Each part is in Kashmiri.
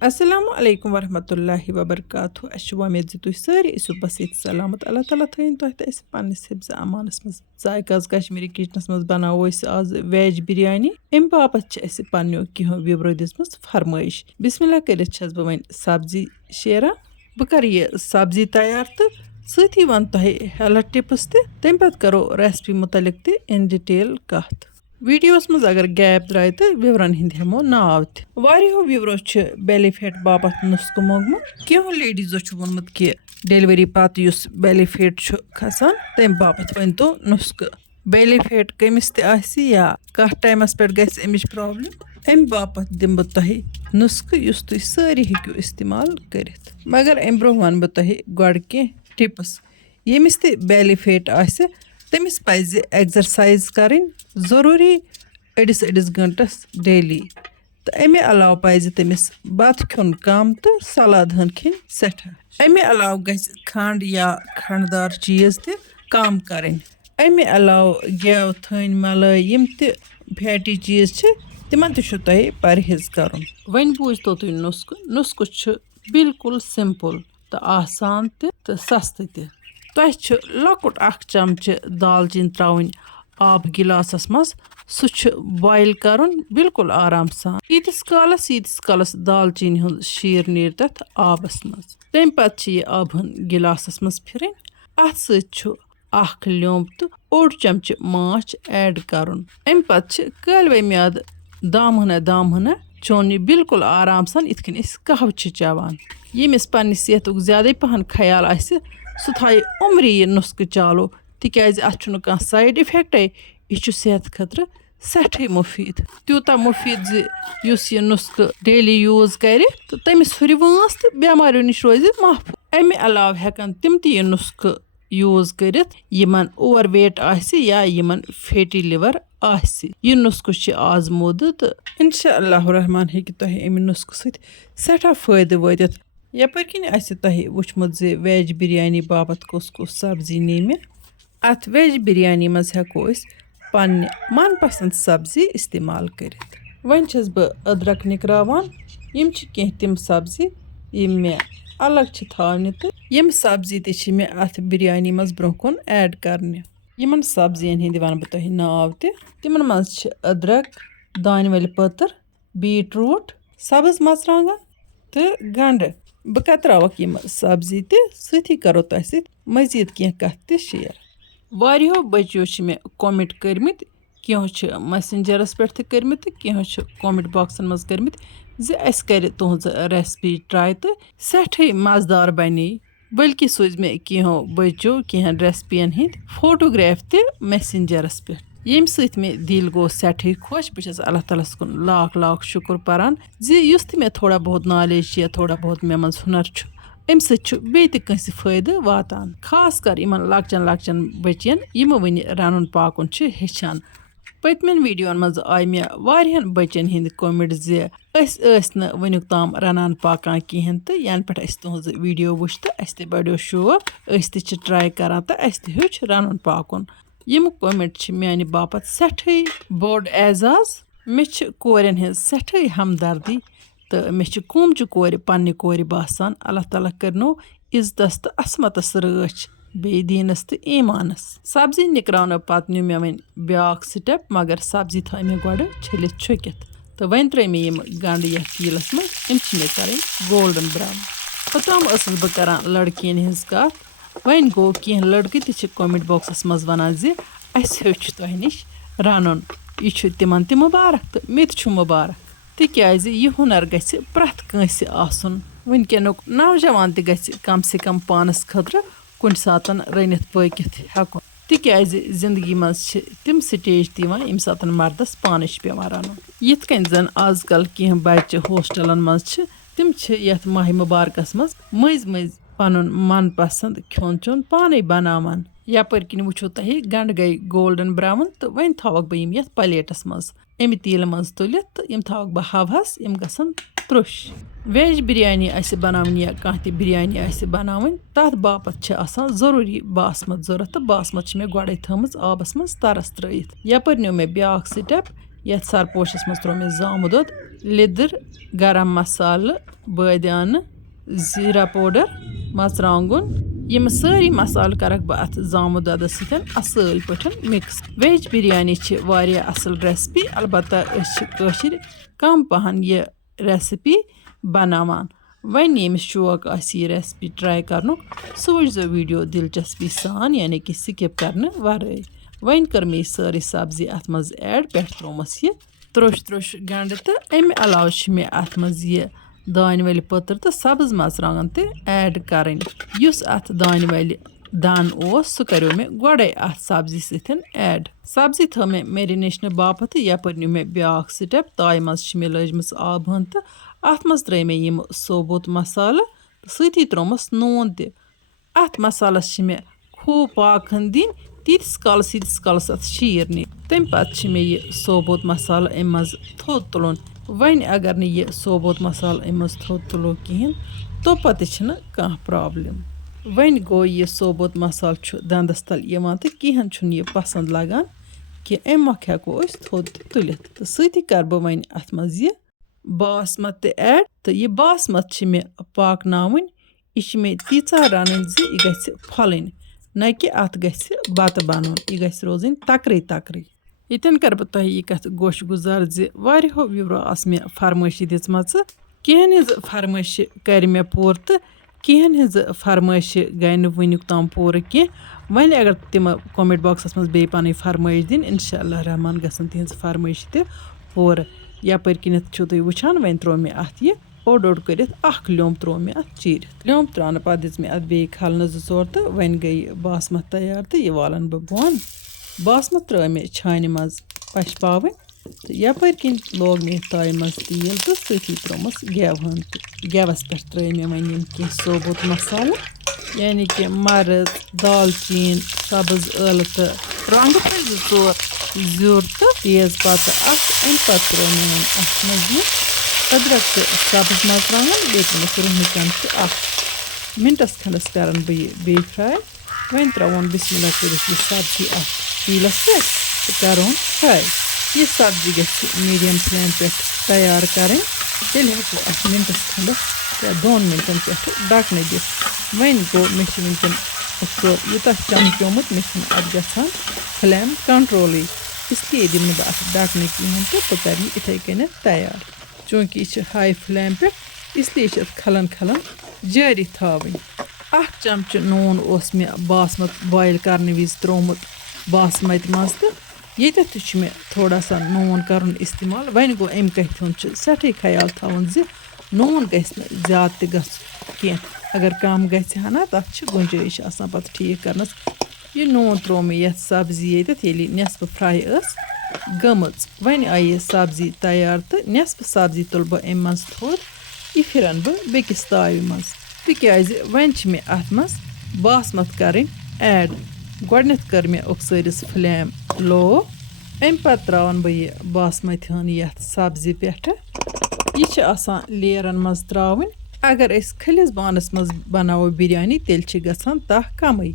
Assalamu alaikum warahmatullahi wabarakatuh. Ashwamid tu sari isu basit salamat Allah Taala thain to ta is pannis hibs amanas mas zaikaz Kashmiri kitchens mas banao is az veg biryani em bapat ch is panyo ki ho vibrodis mas farmaish bismillah kelit chas bain sabzi shera bakar ye sabzi tayar ta sathi wan tahe hala tips te tem pat karo recipe mutalik te in detail kaht videos मज अगर गैप द्राय तो विवरण हिंद हमो नाव वारियो विवरो बेली फैट बापत नुस्ख मोगमुत क्यों लेडीजो वोनमुत कि डिलीवरी पात युस बेली फैट खसान तम बापत वन तो नुस्ख बेली फैट कमिस ते या कह टाइमस पे गस अमिच प्रॉब्लम अम बापत दिम बह तह नुस्ख युस तुम सारी हेक्यू इस्तेमाल करित मगर अम ब्रोह वन बह तह गड कह टिप्स यमिस ते बेली फैट आसे तमिस पज एक्सरसाइज करें जरूरी अड़िस घंटस डेली तो अमे अलाव पज तमिस बत खुन कम तो सलाद हन खिन सठा अमे अलाव गस खंड या खंडदार चीज ते कम करें अमे अलाव गेव थन मलाई यम ते फैटी चीज तिमन तह परहेज कर वन बूझ तो तुम नुस्ख बिल्कुल सिंपल तो आसान तो सस्त तह लकुट अख चमच दालचीन त्रावन आब गिलासस मज सह बॉयल कर बिल्कुल आराम सान यीतिस कालस दालचीन हुंद शीर नीर तथ आबस मज तम पत यह आब गिलासस मज फिरन अत सख ल्योम तो ओड चमच माछ ऐड कर अम पत कलवे म्याद दामहना चोन यह बिल्कुल आराम सान इतकन कहव चवान यमिस पन्ने सेहत ज्यादा पहन ख्याल आसि सह थाय उम्री यह नुस्ख चालू तिकाज अत साइड इफेक्ट यह सेहत खतर सठ मुफीद तूता मुफीद जुस यह नुस्ख डेली यूज कर तो तमिस हुर वंस तो बेमारियों निश रोज महफूज अमे अलाव हेकन तिम यह नुस्ख यूज करित यमन ओवर वेट या यमन फैटी लिवर यह नुस्ख आजमोद तो इंशाअल्लाह रहमान हेकि तह अमि नुस्ख सठा फायदे वातित यपर किन तह वुचमुत वेज बिरयानी बाबत कुस सब्जी नी मे अत वेज बिरयानी मज हेको पन्ने मन पसंद सब्जी इस्तेमाल करित वन छस बह अदरक निकरावान यम कह तिम सब्जी यम मे अलग थावने तो यम सब्जी ते मे अत बिरयानी मज ब्रोह कुन ऐड करने यमन सब्जियन हिंद वन बह तह नाव तिमन मज अदरक दान वल पतर बीट रूट सब्ज मरचांगन तो गंड बह कर त्रवक यम सब्जी ती करो तह मजीद कह कथ शेयर वारियो बच्चों मे कमेंट करमित कहो मैसेंजरस पे करमित कहो कमेंट बॉक्सन मज करमित अस कर तुहज रेसिपी ट्राई तो सठे मजेदार बने बल्कि सूझ मे कहो बच्चों कह रेसिपियन हिंद फोटोग्राफ ते मैसेंजरस पे यम सत मे दिल गो सठे खुश बस अल्लाह तालस कुन लाख लाख शुक्र पारान जुस ते मे थोड़ा बहुत नॉलेज या थोड़ा बहुत मे मज हुनर अम सस फायदे वातान खास कर इन लकचन बच्चन यम वन रन पाकुन हेचान पतमन वीडियोन मज आय मे वारियन बच्चन हिंद कमेंट वनुक ताम रनान पाकान कहें तो यान पे तुज वीडियो वुच तो अस बड़ो शौक ट्राई करान तो अस हेच रन पाकुन यम कमेंट माने बापत सठे बोड़ एजाज मे कोरन हज सठे हमदर्दी तो मे कूमचु कोर पन्ने कोर बासान अल्लाह ताला करनो इज्जतस तो असमतस रच बे दीनस तो ईमानस सब्जी निकरावन पत नु मे वन ब्याक स्टेप मगर सब्जी था मे गड छलित छुकित तो वन त्रे मे यम गंड या तीलस मज इम मे करें गोल्डन ब्राउन पतम असल बह करान लड़कियन हज कथ वन गो कह लड़के ते कमेंट बॉक्सस मज वनान अस हेच तह निश रन यह तिमन ते मुबारक तो मे ते मुबारक तिकाज यह हुनर गछ प्रथ कंस आसन वनकनुक नौजवान ते गछ कम से कम पानस खतर कुन सातन रनित पकित हेकुन तिकाज जिंदगी मज तिम स्टेज दिवान यम सातन मर्दस पानस पेवान रन यिथ कन जन आजकल कह बच्चे हॉस्टलन मज तिम यथ माह मुबारकस मज मज पनुन मन पसंद खोन चोन पाने बनावान यपर किन वुचो तह गंड गई गोल्डन ब्राउन तो वन थवक बह यम यथ प्लेटस मज अमि तेल मज तुलित तो यम थवक बह हवस यम गसन त्रुश वेज बिरयानी बनावन या कह तह बिरयानी बनावन तथ बापत आसान जरूरी बासमत जरूरत तो बासमत मे गडे थमज आबस मज तरस त्रयित यपर न्यू मे ब्याक स्टेप یَتھ سرپوشَس منٛز تروو مےٚ زامُت دۄد لیٚدٕر گرم مسالہٕ بٲدیانہٕ زیٖرا پوڈر مرژٕوانٛگُن یِم سٲری مسالہٕ کَرَکھ بہٕ اَتھ زامُت دۄدَس سۭتۍ اَصٕل پٲٹھۍ مِکٕس ویج بِریانی چھِ واریاہ اَصٕل ریسپی البتہ أسۍ چھِ کٲشِرۍ کَم پَہَن یہِ ریسپی بَناوان وۄنۍ ییٚمِس شوق آسہِ یہِ ریسپی ٹراے کَرنُک سُہ وٕچھزیو ویٖڈیو دِلچسپی سان یعنی کہِ سِکِپ کَرنہٕ وَرٲے وۄنۍ کٔر مےٚ یہِ سٲرٕے سبزی اَتھ منٛز ایڈ پٮ۪ٹھ ترٛوومَس یہِ تروٚش گنٛڈٕ تہٕ اَمہِ علاوٕ چھِ مےٚ اَتھ منٛز یہِ دانہِ وَلہِ پٔتٕر تہٕ سبٕز مرژٕوانٛگن تہِ ایڈ کَرٕنۍ یُس اَتھ دانہِ وَلہِ دان اوس سُہ کَریو مےٚ گۄڈَے اَتھ سبزی سۭتۍ ایڈ سبزی تھٲو مےٚ میرِنیشنہٕ باپتھ تہٕ یَپٲرۍ نیوٗ مےٚ بیٛاکھ سِٹٮ۪پ تایہِ منٛز چھِ مےٚ لٲجمٕژ آبہٕ ہٕن تہٕ اَتھ منٛز ترٛٲے مےٚ یِم صوبوٗت مصالہٕ تہٕ سۭتی ترٛوومَس نوٗن تہِ اَتھ مصالَس چھِ مےٚ خوٗب پاکہٕ دِنۍ تیٖتِس کالَس اَتھ شیٖر نی تَمہِ پَتہٕ چھِ مےٚ یہِ صوبوٗت مصالہٕ اَمہِ منٛز تھوٚد تُلُن وۄنۍ اگر نہٕ یہِ صوبوٗت مصالہٕ اَمہِ منٛز تھوٚد تُلو کِہیٖنۍ توٚپتہٕ چھِنہٕ کانٛہہ پرٛابلِم وۄنۍ گوٚو یہِ صوبوٗت مصالہٕ چھُ دَنٛدَس تَل یِوان تہٕ کِہیٖنۍ چھُنہٕ یہِ پَسنٛد لَگان کہِ اَمہِ مۄکھ ہٮ۪کو أسۍ تھوٚد تہِ تُلِتھ تہٕ سۭتی کَرٕ بہٕ وۄنۍ اَتھ منٛز یہِ باسمت تہِ ایڈ تہٕ یہِ باسمت چھِ مےٚ پاکناوٕنۍ یہِ چھِ مےٚ تیٖژاہ رَنٕنۍ زِ یہِ گژھِ پھۄلٕنۍ نہ کہِ اَتھ گژھِ بَتہٕ بَنُن یہِ گژھِ روزٕنۍ تَکرٕے ییٚتٮ۪ن کَرٕ بہٕ تۄہہِ یہِ کَتھ گوش گُزار زِ واریاہو وِورو آسہٕ مےٚ فرمٲیشہِ دِژمَژٕ کینٛہَن ہِنٛزٕ فرمٲیشہِ کَرِ مےٚ پوٗرٕ تہٕ کینٛہَن ہِنٛزٕ فرمٲیشہِ گٔے نہٕ وٕنیُک تام پوٗرٕ کینٛہہ وۄنۍ اگر تِمہٕ کومٮ۪نٛٹ باکسَس منٛز بیٚیہِ پَنٕنۍ فرمٲیش دِنۍ اِنشاء اللہ رحمان گژھن تِہِنٛزٕ فرمٲیشہِ تہِ پوٗرٕ یَپٲرۍ کِنٮ۪تھ چھُو تُہۍ وٕچھان وۄنۍ ترٛوو مےٚ اَتھ یہِ اوٚڑ کٔرِتھ اَکھ لیوٚمب ترٛوو مےٚ اَتھ چیٖرِتھ لیوٚمب ترٛاونہٕ پَتہٕ دِژ مےٚ اَتھ بیٚیہِ کھَلنہٕ 2-4 تہٕ وۄنۍ گٔے باسمت تیار تہٕ یہِ والَن بہٕ بۄن باسمت ترٛٲے مےٚ چھانہِ منٛز پَشپاوٕنۍ تہٕ یَپٲرۍ کِنۍ لوگ مےٚ یَتھ تایہِ منٛز تیٖل تہٕ سۭتی ترٛوومَس گٮ۪و ہٕن تہٕ گٮ۪وَس پٮ۪ٹھ ترٛٲے مےٚ وۄنۍ یِم کینٛہہ صوبوٗت مصالہٕ یعنی کہِ مَرٕژ دالچیٖن سبٕز ٲلہٕ تہٕ رۄنٛگہٕ پھٔلۍ 2-4 زیُر تہٕ تیز پَتہٕ اَکھ اَمہِ پَتہٕ ترٛوو مےٚ وۄنۍ اَتھ منٛز یہِ أدرَک تہٕ سبٕز مرژٕوانٛگن بیٚیہِ ترٛوومَس رۄہنہٕ چمچہٕ 1 مِنٹَس کھنٛڈَس کَرَن بہٕ یہِ بیٚیہِ فرٛاے وۄنۍ ترٛاوون بِسمہِ اللہ کٔرِتھ یہِ سبزی اَتھ تیٖلَس پٮ۪ٹھ تہٕ کَرون فرٛاے یہِ سبزی گژھِ میٖڈیَم فٕلیم پٮ۪ٹھ تیار کَرٕنۍ تیٚلہِ ہٮ۪کو اَتھ مِنٹَس کھنٛڈَس یا 2 مِنٹَن پٮ۪ٹھ ڈَکنہٕ دِتھ وۄنۍ گوٚو مےٚ چھِ وٕنکٮ۪ن یوٗتاہ چمکیومُت مےٚ چھِنہٕ اَتھ گژھان فٕلیم کَنٹرولٕے اِسلیے دِمہٕ نہٕ بہٕ اَتھ ڈَکنہٕ کِہیٖنۍ تہٕ بہٕ کَرٕ یہِ اِتھَے کٔنٮ۪تھ تیار چوٗنٛکہِ یہِ چھِ ہاے فٕلیم پٮ۪ٹھ اِسلیے چھِ اَتھ کھَلَن جٲری تھاوٕنۍ 1 چمچہٕ نوٗن اوس مےٚ باسمت بویِل کَرنہٕ وِزِ ترٛوومُت باسمتہِ منٛز تہٕ ییٚتٮ۪تھ تہِ چھُ مےٚ تھوڑا سا نوٗن کَرُن اِستعمال وۄنۍ گوٚو اَمہِ کَتھِ ہُنٛد چھُ سٮ۪ٹھٕے خیال تھاوُن زِ نوٗن گژھِ نہٕ زیادٕ تہِ گژھُن کینٛہہ اگر کَم گژھِ ہنا تَتھ چھِ گُنجٲیِش آسان پَتہٕ ٹھیٖک کَرنَس یہِ نوٗن ترٛوو مےٚ یَتھ سبزی ییٚتٮ۪تھ ییٚلہِ یہِ نٮ۪صفہٕ فرٛاے ٲس گٔمٕژ وۄنۍ آیہِ یہِ سبزی تیار تہٕ نٮ۪صفہٕ سبزی تُلہٕ بہٕ اَمہِ منٛز تھوٚد یہِ پھِرَن بہٕ بیٚکِس تایہِ منٛز تِکیٛازِ وۄنۍ چھِ مےٚ اَتھ منٛز باسمت کَرٕنۍ ایڈ گۄڈٕنٮ۪تھ کٔر مےٚ اوٚکسٲرِس فٕلیم لو اَمہِ پَتہٕ ترٛاوَن بہٕ یہِ باسمتہِ ہٕن یَتھ سبزی پٮ۪ٹھٕ یہِ چھِ آسان لیرَن منٛز ترٛاوٕنۍ اگر أسۍ کھٔلِس بانَس منٛز بَناوو بِریانی تیٚلہِ چھِ گژھان تَہہ کَمٕے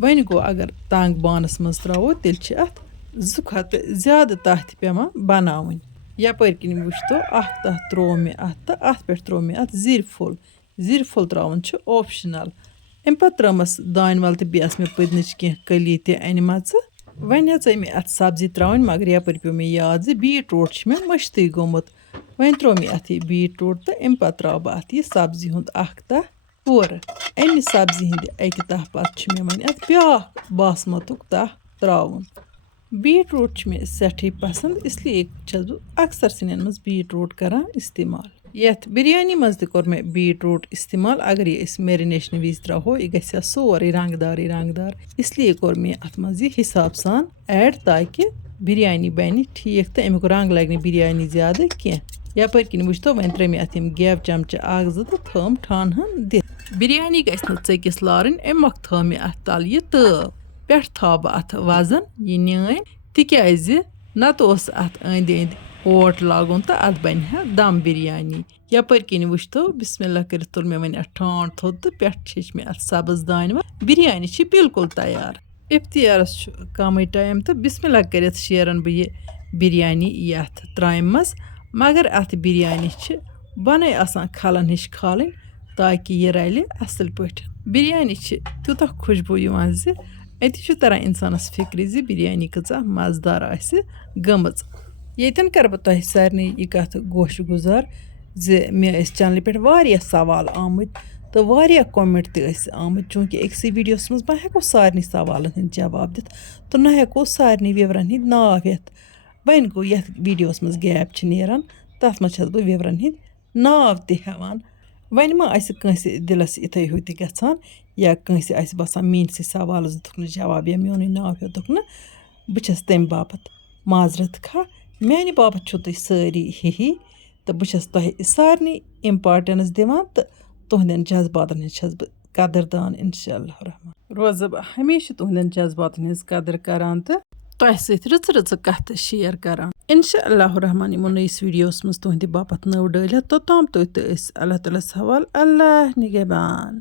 وۄنۍ گوٚو اگر تنٛگ بانَس منٛز ترٛاوو تیٚلہِ چھِ اَتھ 2 کھۄتہٕ زیادٕ تَہہ تہِ پٮ۪وان بَناوٕنۍ یَپٲرۍ کِنۍ وٕچھتو 1 تَہہ ترٛوو مےٚ اَتھ تہٕ اَتھ پٮ۪ٹھ ترٛوو مےٚ اَتھ زِرِ پھوٚل ترٛاوُن چھُ اوپشنَل اَمہِ پَتہٕ ترٛٲومَس دانہِ وَل تہٕ بیٚیہِ آسہٕ مےٚ پٔدنٕچ کینٛہہ کٔلی تہِ اَنِمَژٕ وۄنۍ ہیٚژے مےٚ اَتھ سبزی ترٛاوٕنۍ مگر یَپٲرۍ پیوٚو مےٚ یاد زِ بیٖٹروٗٹ چھِ مےٚ مٔشتٕے گوٚمُت وۄنۍ ترٛوو مےٚ اَتھ یہِ بیٖٹروٗٹ تہٕ اَمہِ پَتہٕ ترٛاوٕ بہٕ اَتھ یہِ سبزی ہُنٛد 1 تَہہ پوٗرٕ اَمہِ سبزی ہِنٛدِ 1 تَہہ پَتہٕ چھُ مےٚ وۄنۍ اَتھ بیٛاکھ باسمتُک تَہہ ترٛاوُن بیٖٹروٗٹ چھِ مےٚ سٮ۪ٹھٕے پَسنٛد اِسلیے چھَس بہٕ اَکثر سِنٮ۪ن منٛز بیٖٹروٗٹ کَران اِستعمال یَتھ بِریانی منٛز تہِ کوٚر مےٚ بیٖٹروٗٹ اِستعمال اگر یہِ أسۍ میرِنیشنہٕ وِزِ ترٛاوہو یہِ گژھِ ہا سورُے رنٛگہٕ دار اِسلیے کوٚر مےٚ اَتھ منٛز یہِ حِساب سان ایڈ تاکہِ بِریانی بَنہِ ٹھیٖک تہٕ اَمیُک رنٛگ لَگہِ نہٕ بِریانی زیادٕ کینٛہہ یَپٲرۍ کِنۍ وٕچھتو وۄنۍ ترٛٲے مےٚ اَتھ یِم گٮ۪و چمچہٕ 1-2 تہٕ تھٲوٕم ٹھانہٕ ہن دِتھ بِریانی گژھِ نہٕ ژٔکِس لارٕنۍ اَمہِ مۄکھ تھٲو مےٚ اَتھ تَل یہِ تٲو پٮ۪ٹھٕ تھاو بہٕ اَتھ وَزَن یہِ نِیٲنۍ تِکیٛازِ نَتہٕ اوس اَتھ أنٛدۍ أنٛدۍ اوٹ لاگُن تہٕ اَتھ بَنہِ ہا دَم بِریانی یَپٲرۍ کِنۍ وٕچھتو بِسمہِ اللہ کٔرِتھ تُل مےٚ وۄنۍ اَتھ ٹھانٛڈ تھوٚد تہٕ پٮ۪ٹھٕ چھِچ مےٚ اَتھ سبٕز دانہِ وَل بِریانی چھِ بِلکُل تیار اِفتِیارَس چھُ کَمٕے ٹایم تہٕ بِسمہِ اللہ کٔرِتھ شیرَن بہٕ یہِ بِریانی یَتھ ترٛامہِ منٛز مگر اَتھ بِریانی چھِ بۄنَے آسان کھَلَن ہِش کھالٕنۍ تاکہِ یہِ رَلہِ اَصٕل پٲٹھۍ بِریانی چھِ تیوٗتاہ خُشبوٗ یِوان زِ اَتی چھُ تَران اِنسانَس فِکرِ زِ بِریانی کۭژاہ مَزٕدار آسہِ گٔمٕژ ییٚتٮ۪ن کَرٕ بہٕ تۄہہِ سارنٕے یہِ کَتھ گوشہِ گُزار زِ مےٚ ٲسۍ چَنلہِ پٮ۪ٹھ واریاہ سوال آمٕتۍ تہٕ واریاہ کومٮ۪نٛٹ تہِ ٲسۍ آمٕتۍ چوٗنٛکہِ أکسٕے ویٖڈیوَس منٛز ما ہٮ۪کو سارنٕے سوالَن ہٕنٛدۍ جواب دِتھ تہٕ نہ ہٮ۪کو سارنٕے وِورَن ہٕنٛدۍ ناو ہٮ۪تھ وۄنۍ گوٚو یَتھ ویٖڈیوَس منٛز گیپ چھِ نیران تَتھ منٛز چھَس بہٕ وِورَن ہٕنٛدۍ ناو تہِ ہٮ۪وان وۄنۍ ما آسہِ کٲنٛسہِ دِلَس یِتھَے ہیوٗ تہِ گژھان یا کٲنٛسہِ آسہِ باسان میٛٲنسٕے سوالَس دِتُکھ نہٕ جواب یا میونُے ناو ہیوٚتُکھ نہٕ بہٕ چھَس تَمہِ باپَتھ معذرت خواہ میٛانہِ باپَتھ چھُو تُہۍ سٲری ہِہی تہٕ بہٕ چھَس تۄہہِ سارنٕے اِمپاٹَنٕس دِوان تہٕ تُہٕنٛدٮ۪ن جذباتَن ہٕنٛز چھَس بہٕ قدردان اِنشاء اللہ الرحمٰن روزٕ بہٕ ہمیشہِ تُہٕنٛدٮ۪ن جذباتَن ہٕنٛز قدٕر کَران تہٕ تۄہہِ سۭتۍ رٕژٕ کَتھٕ شِیَر کَران اِنشاء اللہ الرحمٰن یِمو نٔیِس ویٖڈیوَس منٛز تُہٕنٛدِ باپَتھ نٔو ڈٲلِتھ توٚتام تُہۍ تہٕ أسۍ اللہ تعالیٰ ہَس حوالہٕ اللہ نِگہبان